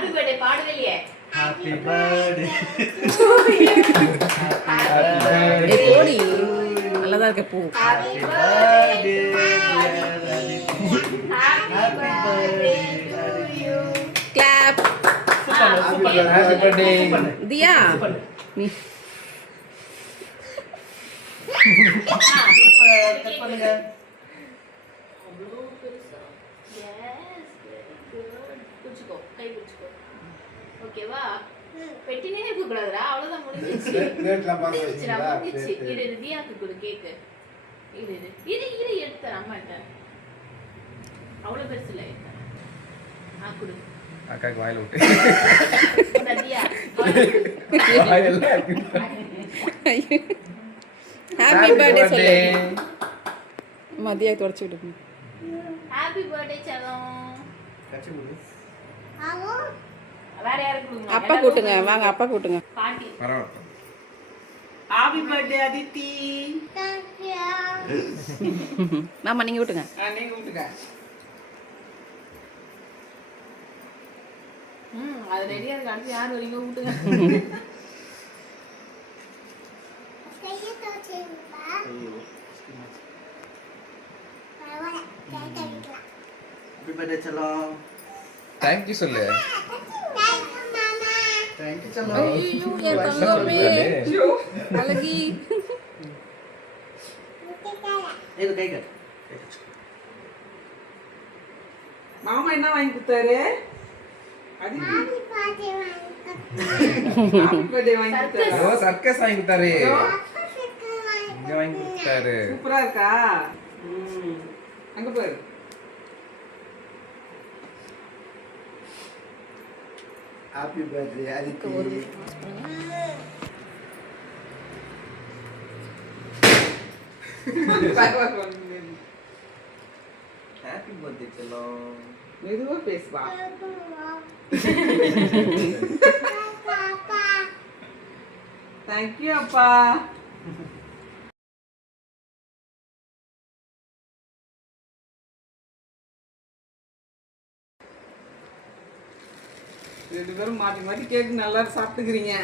Happy birthday பாடுவலையே. Happy birthday. ஏய் போடி. நல்லதா இருக்க பூ. Happy birthday. Happy birthday to you. Clap. Happy birthday. Diya. நீ கட் பண்ணுங்க. அவ்வளோ பெருசா. Yes very good. புடிச்சுக்கோ, கை புடிச்சுக்கோ. ஓகேவா? பெட்டினே இருக்க கூடாதுடா. அவ்வளவுதான் முடிஞ்சிச்சு. ரேட்லாம் பாஸ் முடிஞ்சிச்சுடா, பண்ணிட்டீங்களா? முடிஞ்சிச்சு. இரு தியாக்கு கொடு கேக். இரு எடுத்து அம்மாட்ட. அவ்வளோ பெருசு இல்லை. கொடு. அக்காக்கு வாயில விட்டு. தியா. ஹாப்பி பர்த்டே சொல்லு. மதியா தொடச்சு விடு. ஹாப்பி பர்த்டே செல்லம். கச்சி கொடு. வேற யாருக்கு கொடுங்க? அப்பா கூட்டுங்க. வாங்க அப்பா கூட்டுங்க. பாட்டி. பரவாயில்ல. Happy birthday Aditi. மாமா நீங்க கூட்டுங்க. நீங்க விட்டுங்க. அது ரெடியா இருக்கு. அடுத்து யார் வரீங்க கூட்டுங்க. ஹாப்பி பர்த்டே செல்லம். தேங்க் யூ சொல்லு. தேங்க் யூ செல்லம். ஐயோ என் தங்கமே. அழகி. இது கை கட். மாமா என்ன வாங்கி கொடுத்தாரு? அதித்தி ஹாப்பி பர்த்டே வாங்கி கொடுத்தாரு. ஓ சர்க்கஸ் வாங்கி கொடுத்தாரு. இங்க வாங்கி கொடுத்தாரு. சூப்பரா இருக்கா? அங்க பாரு. Happy birthday Aditi. Happy birthday செல்லம். மெதுவா பேசுவா. தேங்க்யூ அப்பா. ரெண்டு பேரும் மாத்தி மாத்தி கேக் நல்லா சாப்பிட்டுக்கிறீங்க.